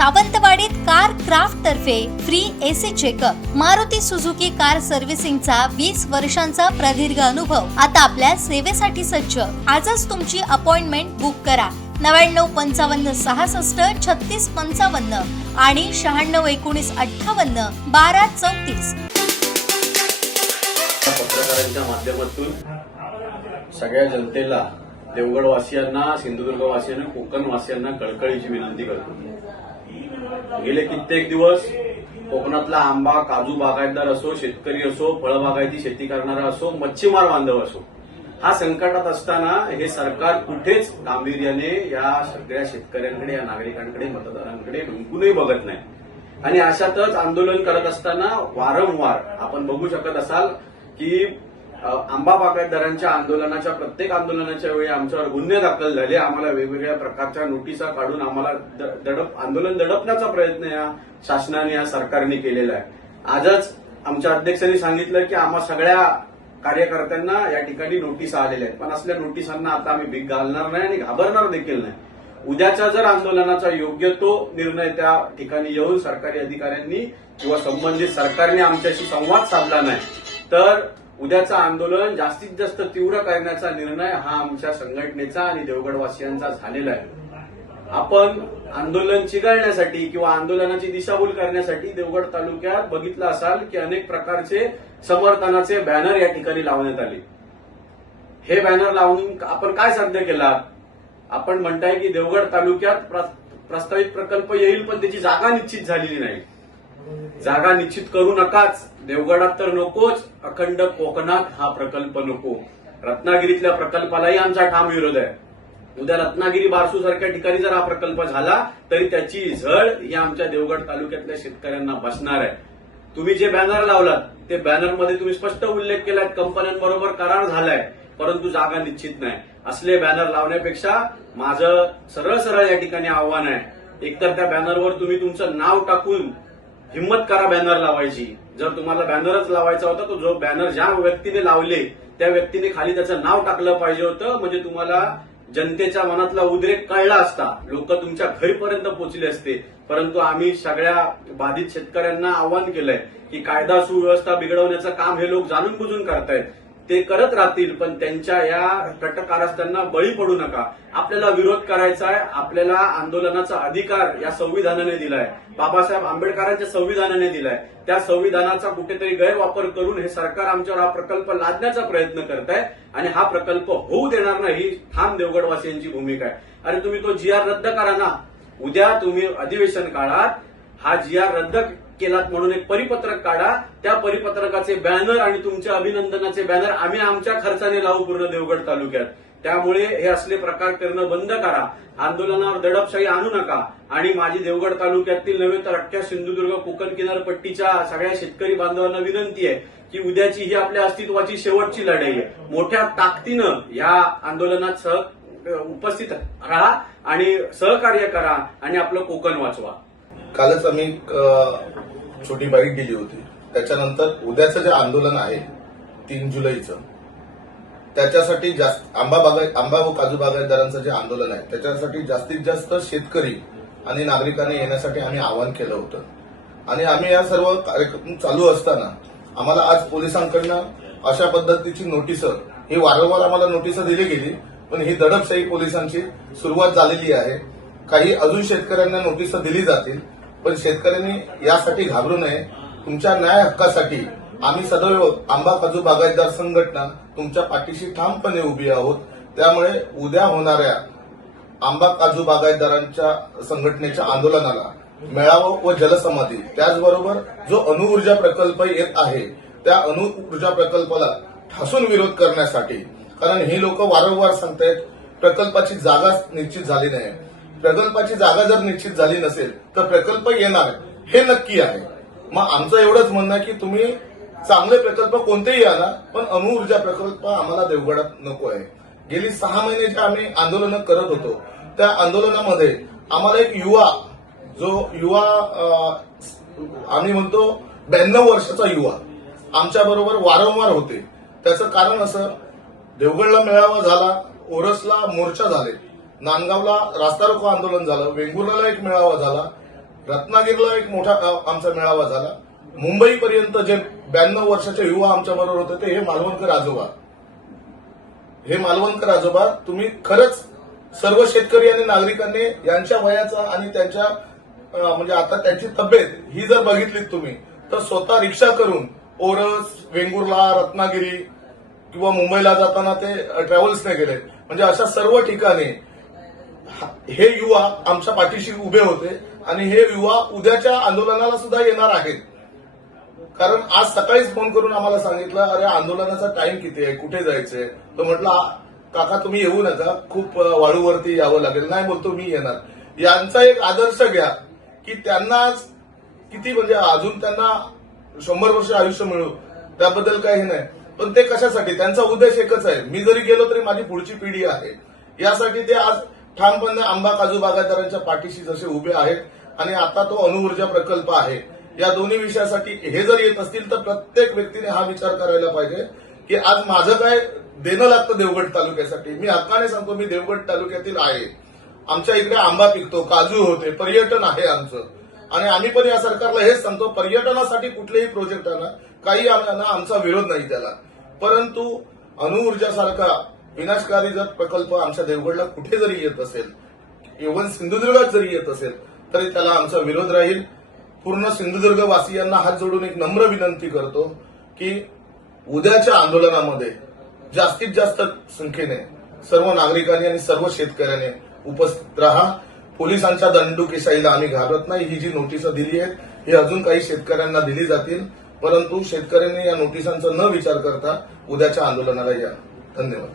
सावंतवाडीत car craft तर्फे free AC checkup. Maruti Suzuki car सर्व्हिसिंगचा 20 वर्षांचा प्रदीर्घ अनुभव आता आपल्या सेवेसाठी सज्ज। आजच तुमची अपॉइंटमेंट बुक करा 9955 66 36 55 आणि 96 19 58 12 34। पत्रकारांच्या माध्यमातून सगळ्या जनतेला, देवगड वासियांना, सिंधुदुर्ग वासियांना, कोकण वासियांना कळकळीची विनंती करतो। गेले कित्येक दिवस कोकणातला आंबा, काजू बागायतदार असो, शेतकरी असो, फळबागायती शेती करणारा असो, मच्छीमार बांधव असो, हा संकटात असताना हे सरकार कुठेच गांभीर्याने या सगळ्या शेतकऱ्यांकडे, या नागरिकांकडे, मतदारांकडे बिलकुलही बघत नाही। आणि अशातच आंदोलन करत असताना वारंवार आपण बघू शकत असाल की आंबा बागायतदारांच्या आंदोलनाच्या प्रत्येक आंदोलनाच्या वेळी आमच्यावर गुन्हे दाखल झाले। आम्हाला वेगवेगळ्या प्रकारच्या नोटिसा काढून आम्हाला आंदोलन दडपण्याचा प्रयत्न या शासनाने, या सरकारने केलेला आहे। आजच आमच्या अध्यक्षांनी सांगितलं की आम्हा सगळ्या कार्यकर्त्यांना या ठिकाणी नोटिसा आलेल्या आहेत, पण असल्या नोटिसांना आता आम्ही भीक घालणार नाही आणि घाबरणार देखील नाही। उद्याच्या जर आंदोलनाचा योग्य तो निर्णय त्या ठिकाणी येऊन सरकारी अधिकाऱ्यांनी किंवा संबंधित सरकारने आमच्याशी संवाद साधला नाही तर उद्याचं आंदोलन जास्तीत जास्त तीव्र करण्याचा निर्णय हा आमच्या संघटनेचा आणि देवगडवासियांचा झालेला आहे। आपण आंदोलन चिघळण्यासाठी किंवा आंदोलनाची दिशाभूल करण्यासाठी देवगड तालुक्यात बघितलं असाल की अनेक प्रकारचे समर्थनाचे बॅनर या ठिकाणी लावण्यात आले। हे बॅनर लावून आपण काय साध्य केला? आपण म्हणताय की देवगड तालुक्यात प्रस्तावित प्रकल्प येईल, पण त्याची जागा निश्चित झालेली नाही। जागा निश्चित करू नकाच, देवगडात तर नकोच, अखंड कोकणात हा प्रकल्प नको। रत्नागिरीतल्या प्रकल्पालाही आमचा ठाम विरोध आहे। उद्या रत्नागिरी, बारसू सारख्या ठिकाणी जर हा प्रकल्प झाला तरी त्याची झळ ही आमच्या देवगड तालुक्यातल्या शेतकऱ्यांना बसणार आहे। तुम्ही जे बॅनर लावलात ते बॅनरमध्ये तुम्ही स्पष्ट उल्लेख केलाय कंपन्यांबरोबर करार झालाय, परंतु जागा निश्चित नाही। असले बॅनर लावण्यापेक्षा माझं सरळ सरळ या ठिकाणी आव्हान आहे, एकतर त्या बॅनरवर तुम्ही तुमचं नाव टाकून हिम्मत करा बॅनर लावायची। जर तुम्हाला बॅनरच लावायचा होता तर जो बॅनर ज्या व्यक्तीने लावले त्या व्यक्तीने खाली त्याचं नाव टाकलं पाहिजे होतं, म्हणजे तुम्हाला जनतेच्या मनातला उद्रेक कळला असता, लोक तुमच्या घरीपर्यंत पोहोचले असते। परंतु आम्ही सगळ्या बाधित शेतकऱ्यांना आवाहन केलंय की कायदा सुव्यवस्था बिघडवण्याचं काम हे लोक जाणून बुजून करतायत, ते करत राहतील, पण त्यांच्या या कटकारस्थांना बळी पडू नका। आपल्याला विरोध करायचा आहे, आपल्याला आंदोलनाचा अधिकार या संविधानाने दिलाय, बाबासाहेब आंबेडकरांच्या संविधानाने दिलाय। त्या संविधानाचा कुठेतरी गैरवापर करून हे सरकार आमच्यावर हा प्रकल्प लादण्याचा प्रयत्न करत आहे आणि हा प्रकल्प होऊ देणार नाही, ही ठाम देवगडवासियांची भूमिका आहे। अरे तुम्ही तो GR रद्द करा ना, उद्या तुम्ही अधिवेशन काळात हा GR रद्द केलात म्हणून एक परिपत्रक काढा, त्या परिपत्रकाचे बॅनर आणि तुमच्या अभिनंदनाचे बॅनर आम्ही आमच्या खर्चाने लावू पूर्ण देवगड तालुक्यात। त्यामुळे हे असले प्रकार करणं बंद करा, आंदोलनावर दडपशाही आणू नका। आणि माझी देवगड तालुक्यातील नव्हे तर अख्ख्या सिंधुदुर्ग कोकण किनारपट्टीच्या सगळ्या शेतकरी बांधवांना विनंती आहे की उद्याची ही आपल्या अस्तित्वाची शेवटची लढाई आहे। मोठ्या ताकदीनं या आंदोलनात उपस्थित राहा आणि सहकार्य करा आणि आपलं कोकण वाचवा। कालच आम्ही छोटी बाईट दिली होती, त्याच्यानंतर उद्याचं जे आंदोलन आहे 3 जुलैचं, त्याच्यासाठी आंबा व काजू बागायतदारांचं जे आंदोलन आहे त्याच्यासाठी जास्तीत जास्त शेतकरी आणि नागरिकांनी येण्यासाठी आम्ही आवाहन केलं होतं। आणि आम्ही या सर्व कार्यक्रम चालू असताना आम्हाला आज पोलिसांकडनं अशा पद्धतीची नोटीस, ही वारंवार आम्हाला नोटीस दिली गेली, पण ही दडपशाही पोलिसांची सुरुवात झालेली आहे। काही अजून शेतकऱ्यांना नोटीस दिली जातील, पण शेतकऱ्यांनी यासाठी घाबरू नये। तुमच्या न्याय हक्कासाठी आम्ही सदैव आंबा काजू बागायतदार संघटना तुमच्या पाठीशी ठामपणे उभी आहोत। त्यामुळे उद्या होणाऱ्या आंबा काजू बागायतदारांच्या संघटनेच्या आंदोलनाला मेळावा व जलसमाधी, त्याचबरोबर जो अणुऊर्जा प्रकल्प येत आहे त्या अणुऊर्जा प्रकल्पाला ठासून विरोध करण्यासाठी, कारण हे लोक वारंवार सांगतायत प्रकल्पाची जागा निश्चित झाली नाही। प्रकल्पाची जागा जर निश्चित झाली नसेल तर प्रकल्प येणार हे नक्की आहे। मग आमचं एवढंच म्हणणं आहे की तुम्ही चांगले प्रकल्प कोणतेही आणा, पण अणुऊर्जा प्रकल्प आम्हाला देवगडात नको आहे। गेली 6 महिने जे आम्ही आंदोलन करत होतो त्या आंदोलनामध्ये आम्हाला एक युवा आम्ही म्हणतो 92 वर्षाचा युवा आमच्या बरोबर वारंवार होते। त्याचं कारण असं, देवगडला मेळावा झाला, ओरसला मोर्चा झाले, नांदगावला रास्ता रोको आंदोलन झालं, वेंगुर्ल्याला एक मेळावा झाला, रत्नागिरीला एक मोठा आमचा मेळावा झाला. मुंबईपर्यंत जे 92 वर्षाचे युवा आमच्या बरोबर होते ते हे मालवणकर आजोबा तुम्ही खरंच सर्व शेतकरी आणि नागरिकांनी यांच्या वयाचा आणि त्यांच्या म्हणजे आता त्यांची तब्येत ही जर बघितलीत तुम्ही तर स्वतः रिक्षा करून ओरस, वेंगुर्ला, रत्नागिरी किंवा मुंबईला जाताना ते ट्रॅव्हल्सने गेले. म्हणजे अशा सर्व ठिकाणी हे युवा आमच्या पाठीशी उभे होते आणि हे युवा उद्याच्या आंदोलनाला सुद्धा येणार आहेत. कारण आज सकाळीच फोन करून आम्हाला सांगितलं, अरे आंदोलनाचा टाइम किती आहे, कुठे जायचंय. तो म्हटलं काका तुम्ही येऊ नका, खूप वाळूवरती यावं लागेल. नाही बोलतो मी येणार. यांचा एक आदर्श घ्या की त्यांना किती म्हणजे अजून त्यांना 100 वर्ष आयुष्य मिळू त्याबद्दल काही नाही, पण ते कशासाठी, त्यांचा उद्देश एकच आहे, मी जरी गेलो तरी माझी पुढची पिढी आहे. यासाठी ते आज ठामपणे आंबा काजू बागायतदारांच्या पाठीशी जसे उभे आहेत आणि आता तो अणुऊर्जा प्रकल्प आहे, या दोन्ही विषयासाठी हे जर येत असतील तर प्रत्येक व्यक्तीने हा विचार करायला पाहिजे की आज माझं काय देणं लागतं देवगड तालुक्यासाठी. मी हक्काने सांगतो, मी देवगड तालुक्यातील आहे. आमच्या इकडे आंबा पिकतो, काजू होते, पर्यटन आहे आमचं. आणि आम्ही पण या सरकारला हेच सांगतो, पर्यटनासाठी कुठलेही प्रोजेक्ट आणा, काही आमचा विरोध नाही त्याला. परंतु अणुऊर्जासारखा विनाशकारी जर प्रकल्प आमच्या देवगडला कुठे जरी येत असेल, इव्हन सिंधुदुर्गात जरी येत असेल तरी त्याला आमचा विरोध राहील. पूर्ण सिंधुदुर्ग वासियांना हात जोडून एक नम्र विनंती करतो की उद्याच्या आंदोलनामध्ये जास्तीत जास्त संख्येने सर्व नागरिकांनी आणि सर्व शेतकऱ्यांनी उपस्थित राहा. पोलिसांच्या दंडुकेशाहीला आम्ही घाबरत नाही. ही जी नोटीस दिली आहे ही अजून काही शेतकऱ्यांना दिली जातील, परंतु शेतकऱ्यांनी या नोटिसांचा न विचार करता उद्याच्या आंदोलनाला या. धन्यवाद.